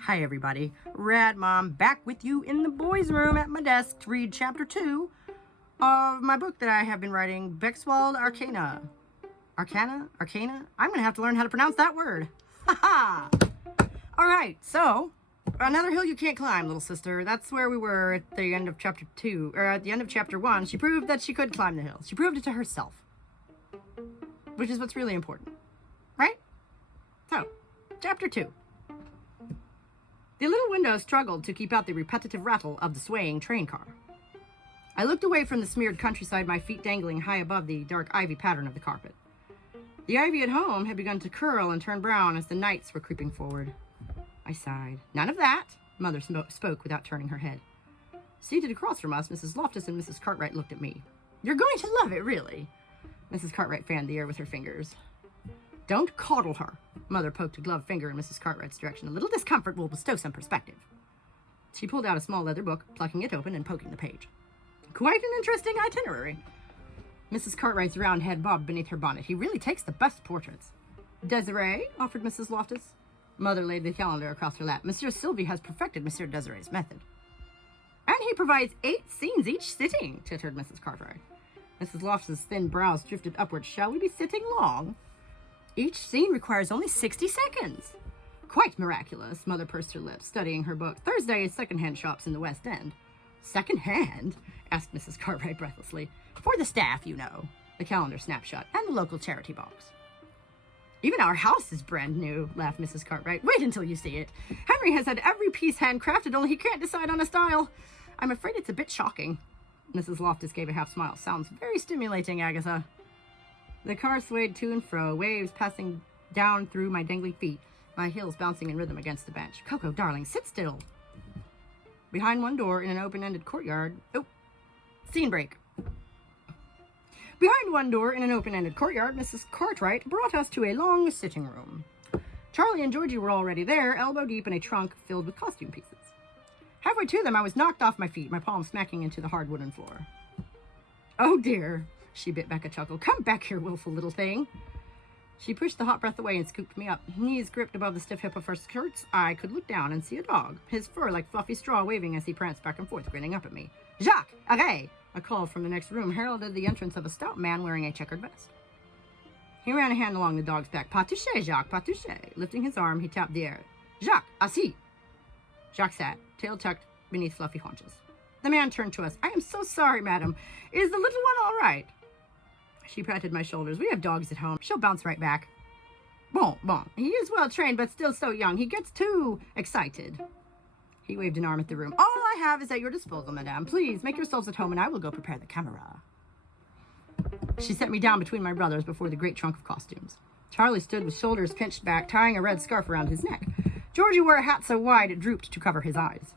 Hi everybody, Rad Mom back with you in the boys' room at my desk to read chapter 2 of my book that I have been writing, Bexwold Arcana. Arcana? I'm gonna have to learn how to pronounce that word. Haha! Alright, so, another hill you can't climb, little sister. That's where we were at the end of chapter 2, or at the end of chapter 1. She proved that she could climb the hill. She proved it to herself. Which is what's really important. Right? So, chapter 2. The little window struggled to keep out the repetitive rattle of the swaying train car. I looked away from the smeared countryside, my feet dangling high above the dark ivy pattern of the carpet. The ivy at home had begun to curl and turn brown as the nights were creeping forward. I sighed. None of that, Mother spoke without turning her head. Seated across from us, Mrs. Loftus and Mrs. Cartwright looked at me. You're going to love it, really. Mrs. Cartwright fanned the air with her fingers. Don't coddle her. Mother poked a gloved finger in Mrs. Cartwright's direction. A little discomfort will bestow some perspective. She pulled out a small leather book, plucking it open and poking the page. Quite an interesting itinerary. Mrs. Cartwright's round head bobbed beneath her bonnet. He really takes the best portraits. Desiree, offered Mrs. Loftus. Mother laid the calendar across her lap. Monsieur Sylvie has perfected Monsieur Desiree's method. And he provides 8 scenes each sitting, tittered Mrs. Cartwright. Mrs. Loftus's thin brows drifted upward. Shall we be sitting long? Each scene requires only 60 seconds. Quite miraculous, Mother pursed her lips, studying her book. Thursday is second-hand shops in the West End. Second-hand? Asked Mrs. Cartwright breathlessly. For the staff, you know. The calendar snapshot and the local charity box. Even our house is brand new, laughed Mrs. Cartwright. Wait until you see it. Henry has had every piece handcrafted, only he can't decide on a style. I'm afraid it's a bit shocking. Mrs. Loftus gave a half smile. Sounds very stimulating, Agatha. The car swayed to and fro, waves passing down through my dangling feet, my heels bouncing in rhythm against the bench. Coco, darling, sit still. Behind one door in an open-ended courtyard... Oh, scene break. Behind one door in an open-ended courtyard, Mrs. Cartwright brought us to a long sitting room. Charlie and Georgie were already there, elbow deep in a trunk filled with costume pieces. Halfway to them, I was knocked off my feet, my palms smacking into the hard wooden floor. Oh, dear. She bit back a chuckle. Come back here, willful little thing. She pushed the hot breath away and scooped me up. Knees gripped above the stiff hip of her skirts, I could look down and see a dog, his fur like fluffy straw waving as he pranced back and forth, grinning up at me. Jacques, arrête! A call from the next room heralded the entrance of a stout man wearing a checkered vest. He ran a hand along the dog's back. Pas touché, Jacques, pas touché. Lifting his arm, he tapped the air. Jacques, assis. Jacques sat, tail tucked beneath fluffy haunches. The man turned to us. I am so sorry, madam. Is the little one all right? She patted my shoulders. We have dogs at home. She'll bounce right back. Bon. He is well trained, but still so young. He gets too excited. He waved an arm at the room. All I have is at your disposal, madame. Please, make yourselves at home, and I will go prepare the camera. She set me down between my brothers before the great trunk of costumes. Charlie stood with shoulders pinched back, tying a red scarf around his neck. Georgie wore a hat so wide it drooped to cover his eyes.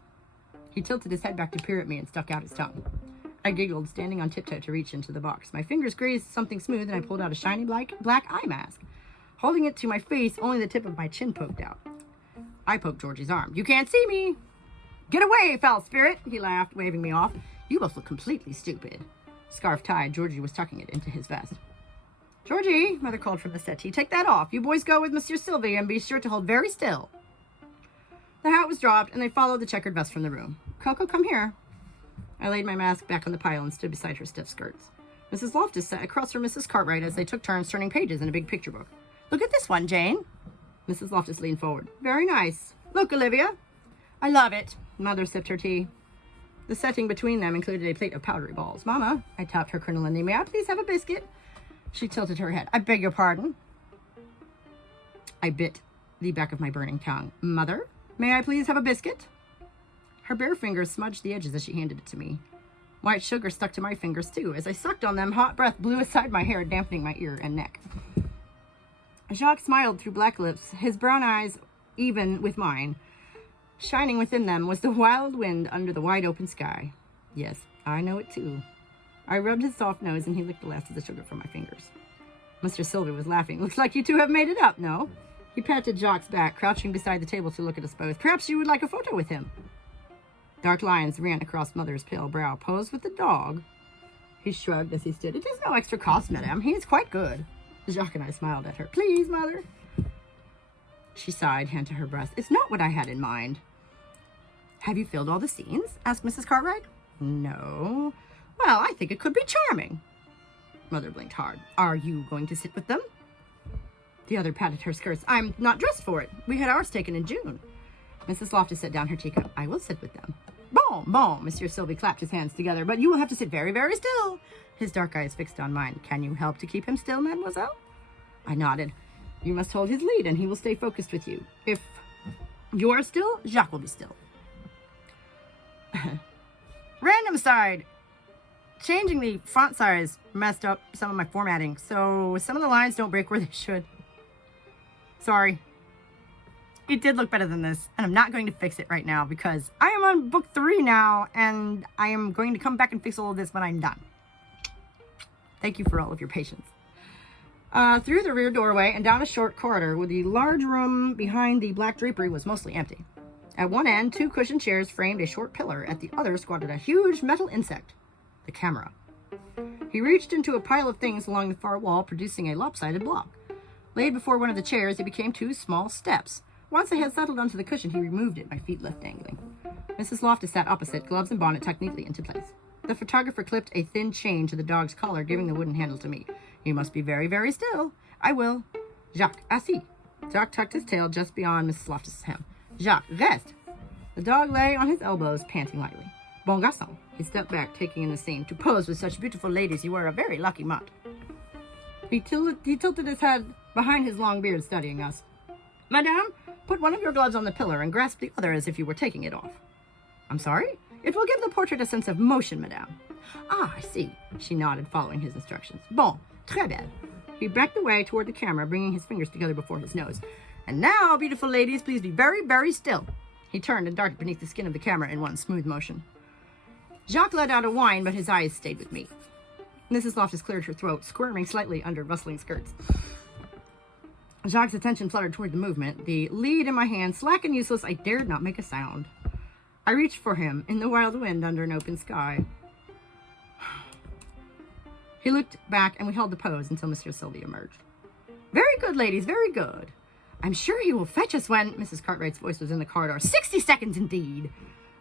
He tilted his head back to peer at me and stuck out his tongue. I giggled, standing on tiptoe to reach into the box. My fingers grazed something smooth, and I pulled out a shiny black eye mask. Holding it to my face, only the tip of my chin poked out. I poked Georgie's arm. You can't see me! Get away, foul spirit! He laughed, waving me off. You both look completely stupid. Scarf tied, Georgie was tucking it into his vest. Georgie, Mother called from the settee, take that off. You boys go with Monsieur Sylvie, and be sure to hold very still. The hat was dropped, and they followed the checkered vest from the room. Coco, come here. I laid my mask back on the pile and stood beside her stiff skirts. Mrs. Loftus sat across from Mrs. Cartwright as they took turns turning pages in a big picture book. Look at this one, Jane. Mrs. Loftus leaned forward. Very nice. Look, Olivia. I love it. Mother sipped her tea. The setting between them included a plate of powdery balls. Mama, I tapped her crinolinely. May I please have a biscuit? She tilted her head. I beg your pardon. I bit the back of my burning tongue. Mother, may I please have a biscuit? Her bare fingers smudged the edges as she handed it to me. White sugar stuck to my fingers, too. As I sucked on them, hot breath blew aside my hair, dampening my ear and neck. Jacques smiled through black lips, his brown eyes even with mine. Shining within them was the wild wind under the wide open sky. Yes, I know it, too. I rubbed his soft nose, and he licked the last of the sugar from my fingers. Mr. Sylvie was laughing. Looks like you two have made it up, no? He patted Jacques' back, crouching beside the table to look at us both. Perhaps you would like a photo with him. Dark lines ran across Mother's pale brow. Pose with the dog. He shrugged as he stood. It is no extra cost, madame. He is quite good. Jacques and I smiled at her. Please, mother. She sighed, hand to her breast. It's not what I had in mind. Have you filled all the scenes? Asked Mrs. Cartwright. No. Well, I think it could be charming. Mother blinked hard. Are you going to sit with them? The other patted her skirts. I'm not dressed for it. We had ours taken in June. Mrs. Loftus set down her teacup. I will sit with them. Bon, bon. Monsieur Sylvie clapped his hands together. But you will have to sit very, very still. His dark eyes fixed on mine. Can you help to keep him still, mademoiselle? I nodded. You must hold his lead, and he will stay focused with you. If you are still, Jacques will be still. Random side. Changing the font size messed up some of my formatting, so some of the lines don't break where they should. Sorry. It did look better than this, and I'm not going to fix it right now because I am on book 3 now, and I am going to come back and fix all of this when I'm done. Thank you for all of your patience. Through the rear doorway and down a short corridor where the large room behind the black drapery was mostly empty. At one end, 2 cushioned chairs framed a short pillar. At the other squatted a huge metal insect, the camera. He reached into a pile of things along the far wall, producing a lopsided block. Laid before one of the chairs, it became 2 small steps. Once I had settled onto the cushion, he removed it, my feet left dangling. Mrs. Loftus sat opposite, gloves and bonnet tucked neatly into place. The photographer clipped a thin chain to the dog's collar, giving the wooden handle to me. You must be very, very still. I will. Jacques, assis. Jacques tucked his tail just beyond Mrs. Loftus's hem. Jacques, reste. The dog lay on his elbows, panting lightly. Bon garçon. He stepped back, taking in the scene. To pose with such beautiful ladies, you are a very lucky mutt. He tilted his head behind his long beard, studying us. Madame, put one of your gloves on the pillar and grasp the other as if you were taking it off. I'm sorry? It will give the portrait a sense of motion, madame. Ah, I see. She nodded, following his instructions. Bon, très bien. He backed away toward the camera, bringing his fingers together before his nose. And now, beautiful ladies, please be very, very still. He turned and darted beneath the skin of the camera in one smooth motion. Jacques let out a whine, but his eyes stayed with me. Mrs. Loftus cleared her throat, squirming slightly under rustling skirts. Jacques' attention fluttered toward the movement. The lead in my hand, slack and useless, I dared not make a sound. I reached for him in the wild wind under an open sky. He looked back, and we held the pose until Monsieur Sylvie emerged. Very good, ladies, very good. I'm sure he will fetch us when... Mrs. Cartwright's voice was in the corridor. 60 seconds, indeed.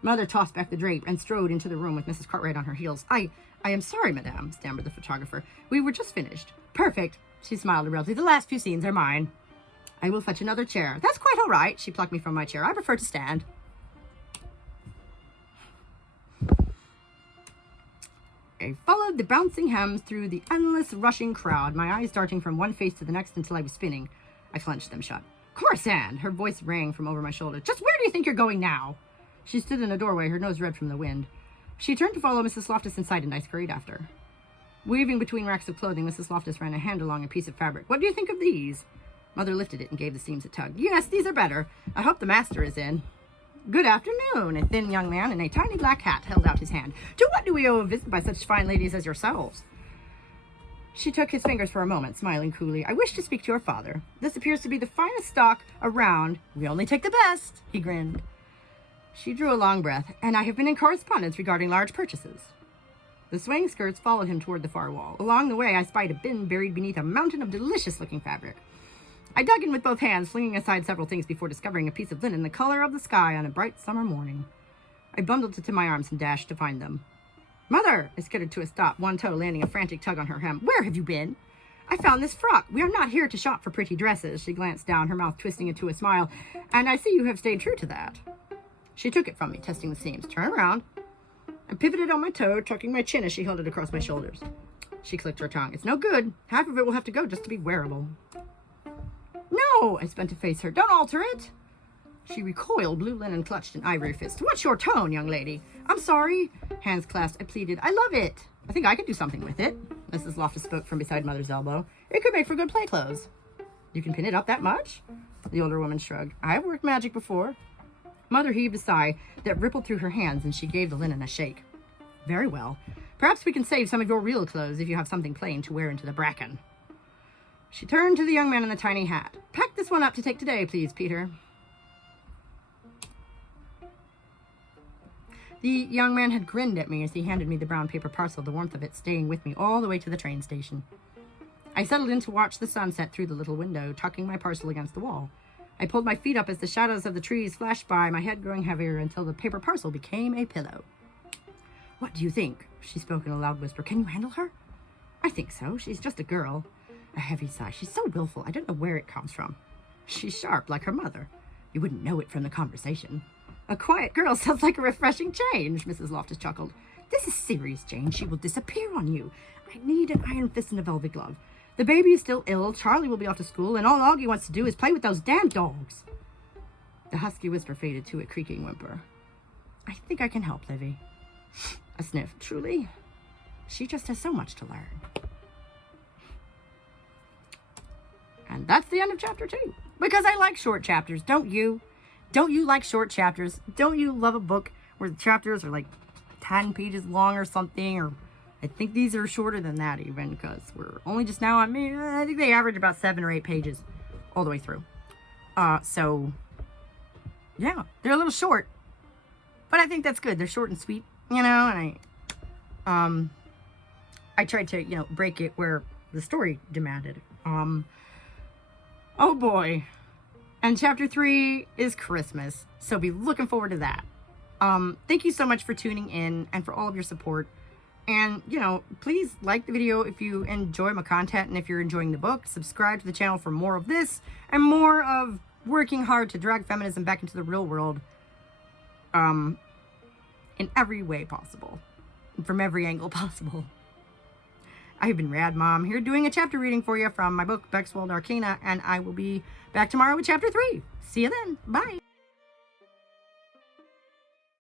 Mother tossed back the drape and strode into the room with Mrs. Cartwright on her heels. I am sorry, madame, stammered the photographer. We were just finished. Perfect. She smiled irrelevantly. The last few scenes are mine. I will fetch another chair. That's quite all right. She plucked me from my chair. I prefer to stand. I followed the bouncing hems through the endless rushing crowd, my eyes darting from one face to the next until I was spinning. I clenched them shut. Courson! Her voice rang from over my shoulder. Just where do you think you're going now? She stood in a doorway, her nose red from the wind. She turned to follow Mrs. Loftus inside, and I scurried after. Weaving between racks of clothing, Mrs. Loftus ran a hand along a piece of fabric. What do you think of these? Mother lifted it and gave the seams a tug. Yes, these are better. I hope the master is in. Good afternoon. A thin young man in a tiny black hat held out his hand. To what do we owe a visit by such fine ladies as yourselves? She took his fingers for a moment, smiling coolly. I wish to speak to your father. This appears to be the finest stock around. We only take the best. He grinned. She drew a long breath. And I have been in correspondence regarding large purchases. The swaying skirts followed him toward the far wall. Along the way, I spied a bin buried beneath a mountain of delicious-looking fabric. I dug in with both hands, flinging aside several things before discovering a piece of linen the color of the sky on a bright summer morning. I bundled it to my arms and dashed to find them. Mother! I skittered to a stop, one toe landing a frantic tug on her hem. Where have you been? I found this frock. We are not here to shop for pretty dresses. She glanced down, her mouth twisting into a smile. And I see you have stayed true to that. She took it from me, testing the seams. Turn around. I pivoted on my toe, tucking my chin as she held it across my shoulders. She clicked her tongue. It's no good. Half of it will have to go just to be wearable. No! I spun to face her. Don't alter it. She recoiled, blue linen clutched an ivory fist. What's your tone, young lady? I'm sorry. Hands clasped, I pleaded. I love it. I think I could do something with it. Mrs. Loftus spoke from beside Mother's elbow. It could make for good play clothes. You can pin it up that much? The older woman shrugged. I've worked magic before. Mother heaved a sigh that rippled through her hands, and she gave the linen a shake. Very well. Perhaps we can save some of your real clothes if you have something plain to wear into the bracken. She turned to the young man in the tiny hat. Pack this one up to take today, please, Peter. The young man had grinned at me as he handed me the brown paper parcel, the warmth of it staying with me all the way to the train station. I settled in to watch the sunset through the little window, tucking my parcel against the wall. I pulled my feet up as the shadows of the trees flashed by, my head growing heavier until the paper parcel became a pillow. "What do you think?" She spoke in a loud whisper. "Can you handle her?" "I think so. She's just a girl." A heavy sigh. "She's so willful. I don't know where it comes from." "She's sharp, like her mother. You wouldn't know it from the conversation." "A quiet girl sounds like a refreshing change," Mrs. Loftus chuckled. "This is serious, Jane. She will disappear on you. I need an iron fist and a velvet glove. The baby is still ill, Charlie will be off to school, and all Augie wants to do is play with those damn dogs." The husky whisper faded to a creaking whimper. "I think I can help, Livy." A sniff. "Truly? She just has so much to learn." And that's the end of chapter 2. Because I like short chapters, don't you? Don't you like short chapters? Don't you love a book where the chapters are like 10 pages long or something? Or I think these are shorter than that even, because we're only just now on me. I think they average about 7 or 8 pages all the way through. So yeah, they're a little short, but I think that's good. They're short and sweet, you know, and I tried to, break it where the story demanded. Oh boy. And chapter 3 is Christmas, so be looking forward to that. Thank you so much for tuning in and for all of your support. And, please like the video if you enjoy my content, and if you're enjoying the book, subscribe to the channel for more of this and more of working hard to drag feminism back into the real world in every way possible, from every angle possible. I've been Rad Mom here doing a chapter reading for you from my book, Bexwold Arcana, and I will be back tomorrow with chapter 3. See you then. Bye.